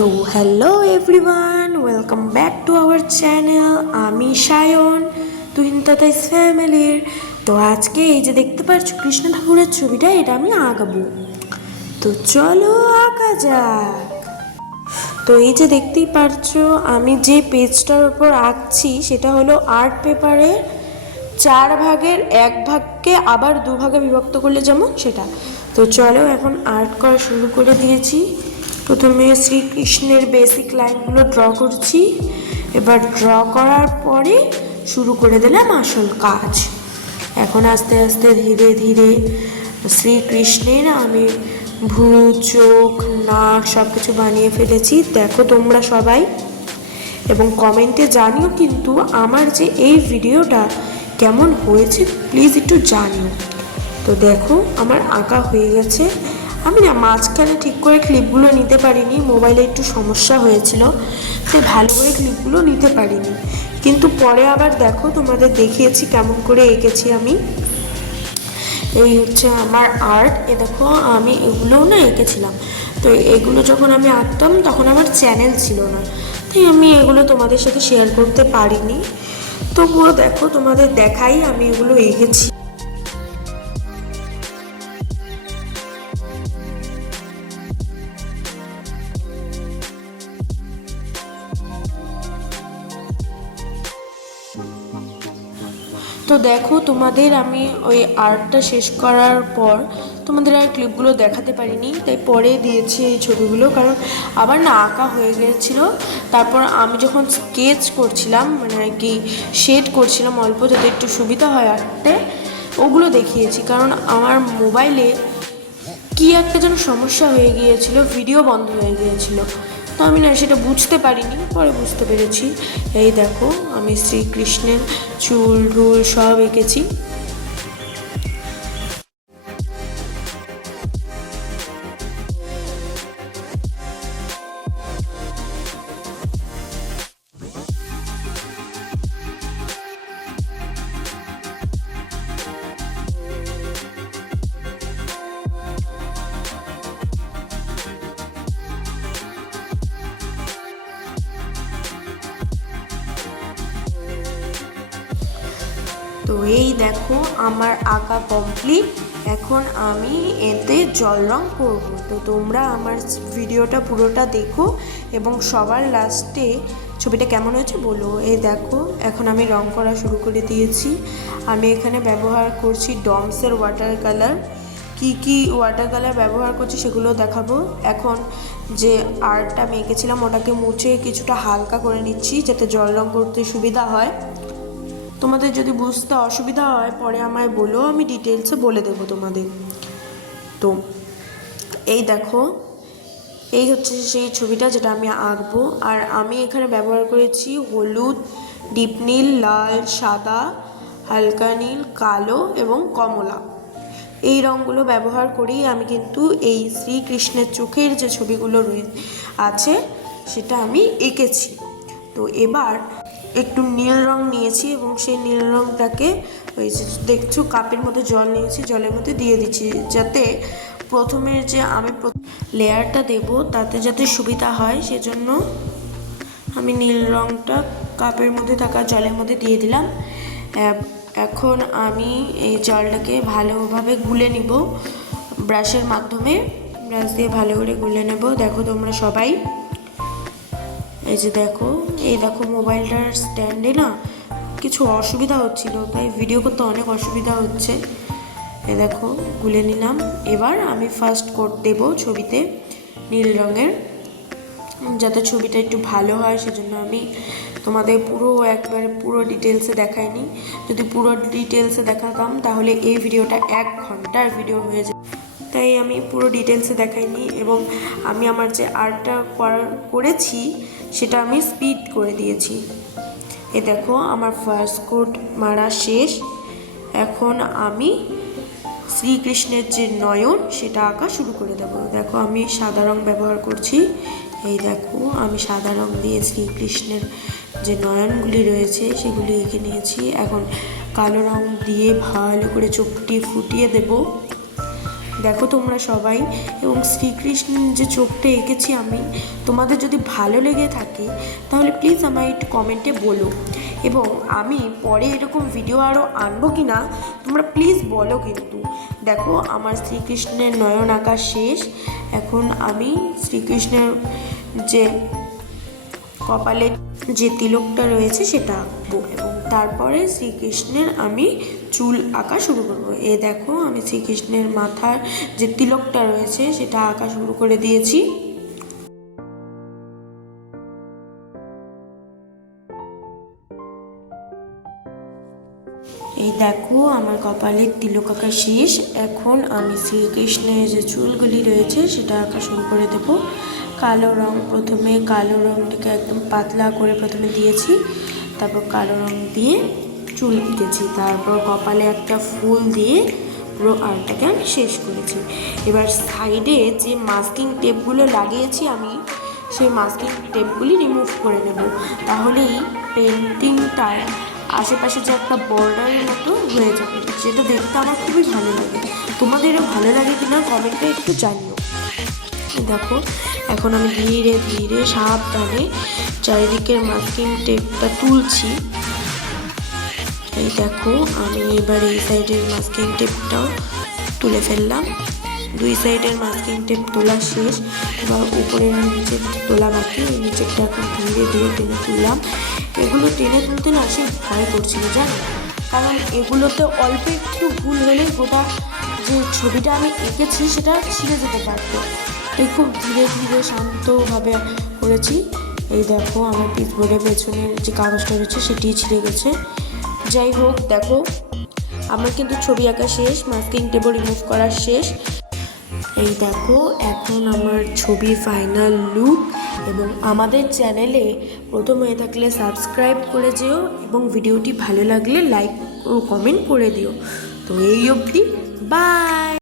তো hello everyone, welcome back to our channel. আমি সায়ন, তুহিন তাতাইস ফ্যামিলির। তো আজকে এই যে দেখতে পাচ্ছ কৃষ্ণ ঠাকুরের ছবিটা, এটা আমি আঁকাবো। তো চলো আঁকা যাক। তো এই যে দেখতেই পারছো আমি যে পেজটার উপর আঁকছি সেটা হলো আর্ট পেপারে 4 ভাগের 1 ভাগকে আবার 2 ভাগে বিভক্ত করলে যেমন সেটা। তো চলো এখন আর্ট করা শুরু করে দিয়েছি। প্রথমে শ্রীকৃষ্ণের বেসিক লাইনগুলো ড্র করছি। এবার ড্র করার পরে শুরু করে দিলাম আসল কাজ। এখন আস্তে আস্তে ধীরে ধীরে শ্রীকৃষ্ণের আমি ভ্রু, চোখ, নাক সব কিছু বানিয়ে ফেলেছি, দেখো তোমরা সবাই। এবং কমেন্টে জানিও কিন্তু আমার যে এই ভিডিওটা কেমন হয়েছে, প্লিজ একটু জানিও। তো দেখো আমার আঁকা হয়ে গেছে। আমি না মাঝখানে ঠিক করে ক্লিপগুলো নিতে পারিনি, মোবাইলে একটু সমস্যা হয়েছিল, তো ভালো করে ক্লিপগুলো নিতে পারিনি। কিন্তু পরে আবার দেখো তোমাদের দেখিয়েছি কেমন করে এঁকেছি আমি। এই হচ্ছে আমার আর্ট। এ দেখো আমি এগুলোও না এঁকেছিলাম। তো এগুলো যখন আমি আঁকতাম তখন আমার চ্যানেল ছিল না, তাই আমি এগুলো তোমাদের সাথে শেয়ার করতে পারিনি। তবুও দেখো তোমাদের দেখাই আমি এগুলো এঁকেছি। তো দেখো তোমাদের আমি ওই আর্টটা শেষ করার পর তোমাদের আর ক্লিপগুলো দেখাতে পারিনি, তাই পরে দিয়েছি এই ছবিগুলো, কারণ আবার না আঁকা হয়ে গিয়েছিলো। তারপর আমি যখন স্কেচ করছিলাম, মানে আর কি শেড করছিলাম অল্প, যাতে একটু সুবিধা হয় আঁকতে, ওগুলো দেখিয়েছি। কারণ আমার মোবাইলে কি একটা যেন সমস্যা হয়ে গিয়েছিল, ভিডিও বন্ধ হয়ে গিয়েছিলো। তো আমি না সেটা বুঝতে পারিনি, পরে বুঝতে পেরেছি। এই দেখো আমি শ্রীকৃষ্ণের চুল ঢুল সব এঁকেছি। তো এই দেখো আমার আঁকা কমপ্লিট। এখন আমি এতে জল রং করব। তো তোমরা আমার ভিডিওটা পুরোটা দেখো এবং সবার লাস্টে ছবিটা কেমন হয়েছে বলো। এই দেখো এখন আমি রং করা শুরু করে দিয়েছি। আমি এখানে ব্যবহার করছি ডমসের ওয়াটার কালার। কি ওয়াটার কালার ব্যবহার করছি সেগুলো দেখাবো। এখন যে আর্টটা আমি এঁকেছিলাম ওটাকে মুছে কিছুটা হালকা করে নিচ্ছি, যাতে জল রং করতে সুবিধা হয়। তোমাদের যদি বুঝতে অসুবিধা হয় পরে আমায় বলো, আমি ডিটেলসে বলে দেবো তোমাদের। তো এই দেখো এই হচ্ছে সেই ছবিটা যেটা আমি আঁকবো। আর আমি এখানে ব্যবহার করেছি হলুদ, ডিপ নীল, লাল, সাদা, হালকা নীল, কালো এবং কমলা। এই রঙগুলো ব্যবহার করেই আমি কিন্তু এই শ্রীকৃষ্ণের চোখের যে ছবিগুলো আছে সেটা আমি এঁকেছি। তো এবার একটু নীল রং নিয়েছি এবং সেই নীল রংটাকে ওই যে দেখছো কাপের মধ্যে জল নিয়েছি, জলের মধ্যে দিয়ে দিচ্ছি, যাতে প্রথমে যে আমি লেয়ারটা দেব তাতে যাতে সুবিধা হয়, সেজন্য আমি নীল রংটা কাপের মধ্যে থাকা জলের মধ্যে দিয়ে দিলাম। এখন আমি এই জলটাকে ভালোভাবে গুলে নিব ব্রাশের মাধ্যমে। ব্রাশ দিয়ে ভালো করে গুলে নেব। দেখো তোমরা সবাই, এই যে দেখো, এই দেখো মোবাইলটার স্ট্যান্ডে না কিছু অসুবিধা হচ্ছিল, তাই ভিডিও করতে অনেক অসুবিধা হচ্ছে। এই দেখো গুলে নিলাম। এবার আমি ফার্স্ট কোট দেব ছবিতে নীল রঙের, যাতে ছবিটা একটু ভালো হয়। সেজন্য আমি তোমাদের একবারে পুরো ডিটেলসে দেখাইনি। যদি পুরো ডিটেলসে দেখাতাম তাহলে এই ভিডিওটা 1 ঘন্টার ভিডিও হয়ে যায়, তাই আমি পুরো ডিটেলসে দেখাইনি। এবং আমি আমার যে আর্টটা করেছি সেটা আমি স্পিড করে দিয়েছি। এ দেখো আমার ফার্স্ট কোট মারা শেষ। এখন আমি শ্রীকৃষ্ণের যে নয়ন সেটা আঁকা শুরু করে দেবো। দেখো আমি সাদা রং ব্যবহার করছি। এই দেখো আমি সাদা রং দিয়ে শ্রীকৃষ্ণের যে নয়নগুলি রয়েছে সেগুলি এঁকে নিয়েছি। এখন কালো রং দিয়ে ভালো করে চোখটি ফুটিয়ে দেব। দেখো তোমরা সবাই। এবং শ্রীকৃষ্ণের যে চোখটা এঁকেছি আমি, তোমাদের যদি ভালো লেগে থাকে তাহলে প্লিজ আমায় একটু কমেন্টে বলো। এবং আমি পরে এরকম ভিডিও আরও আনবো কি না তোমরা প্লিজ বলো কিন্তু। দেখো আমার শ্রীকৃষ্ণের নয়ন আঁকা শেষ। এখন আমি শ্রীকৃষ্ণের যে কপালে যে তিলকটা রয়েছে সেটা আঁকবো, এবং তারপরে শ্রীকৃষ্ণের আমি চুল আঁকা শুরু করবো। এ দেখো আমি শ্রীকৃষ্ণের মাথার যে তিলকটা রয়েছে সেটা আঁকা শুরু করে দিয়েছি। এই দেখো আমার কপালের তিলক আঁকা শেষ। এখন আমি শ্রীকৃষ্ণের যে চুলগুলি রয়েছে সেটা আঁকা শুরু করে দেবো। কালো রং, প্রথমে কালো রংটাকে একদম পাতলা করে প্রথমে দিয়েছি, তারপর কালো রং দিয়ে চুল এঁকেছি, তারপর কপালে একটা ফুল দিয়ে পুরো আর্টটাকে আমি শেষ করেছি। এবার সাইডে যে মাস্কিং টেপগুলো লাগিয়েছি আমি, সেই মাস্কিং টেপগুলি রিমুভ করে নেব, তাহলেই পেন্টিংটার আশেপাশে যে একটা বর্ডারের মতো হয়ে যাবে, যেটা দেখতে আমার খুবই ভালো লাগে। তোমাদেরও ভালো লাগে কিনা কমেন্টে একটু জানিও। দেখো এখন আমি ধীরে ধীরে সাবধানে চারিদিকের মাস্কিং টেপটা তুলছি। এই দেখো আমি এবার এই সাইডের মাস্কিং টেপটাও তুলে ফেললাম। দুই সাইডের মাস্কিং টেপ তোলা শেষ। এবার উপরের আর নিচের তোলা বাকি। এই নিচেরটা এখন ধীরে ধীরে টেনে তুললাম। এগুলো টেনে তুলতে না সে ভয় করছিল জানো, কারণ এগুলোতে অল্প একটু ভুল হলে গোটা যে ছবিটা আমি এঁকেছি সেটা ছিঁড়ে যেতে পারতো। তাই খুব ধীরে ধীরে শান্তভাবে করেছি। এই দেখো আমার পিচবোর্ডের পেছনের যে কাগজটা রয়েছে সেটি ছিঁড়ে গেছে। যাই হোক, দেখো আমার কিন্তু ছবি আঁকা শেষ, মাস্কিং টেপ রিমুভ করা শেষ। এই দেখো এখন আমার ছবি ফাইনাল লুক। এবং আমাদের চ্যানেলে প্রথম হয়ে থাকলে সাবস্ক্রাইব করে যেও, এবং ভিডিওটি ভালো লাগলে লাইক ও কমেন্ট করে দিও। তো এই অবধি, বাই।